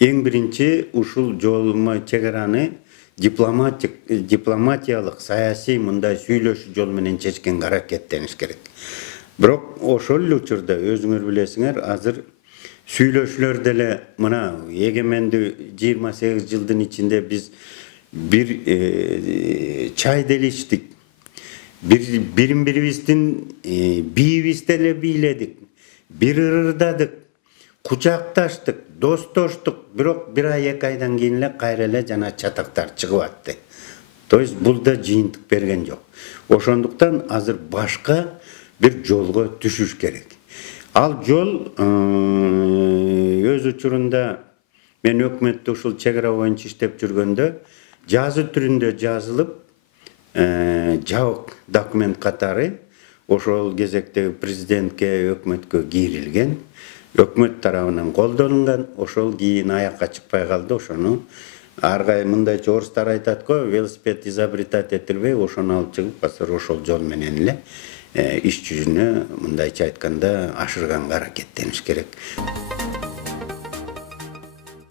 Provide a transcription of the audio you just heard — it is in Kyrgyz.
Эң биринчи ушул жолмо чегараны дипломатиялык, саясий мындай сүйлөшүү жол менен чечкенге аракеттениш керек. Бирок ошол эле учурда өзүңөр билесиңер, азыр сүйлөшүүлөр деле мына эгемендүү 28 жылдын ичинде биз бир чай деле ичтик. Бирибиздин бийибизди эле бийледик. Бир ырдадык, кучакташтык, достоштук. Бирок бир ай 2 айдан кийин эле кайра эле жана чатактар чыгып атты. То есть бул да жыйынтык берген жок. Ошондуктан азыр башка бир жолго түшүш керек. Ал жол өз учурунда мен өкмөттө ушул чегара боюнча иштеп жүргөндө жазуу түрүндө жазылып, жабык документ катары ошол кезектеги президентке, өкмөткө кийрилген, өкмөт тарабынан колдонулган, ошол кийин аякка чыкпай калды. Ошону аргай мындайча орустар айтат го, велосипед изобретать этилбей, ошону алып чыгып, азыр ошол жол менен эле иш жүзүнө мындайча айтканда ашырганга аракеттениш керек.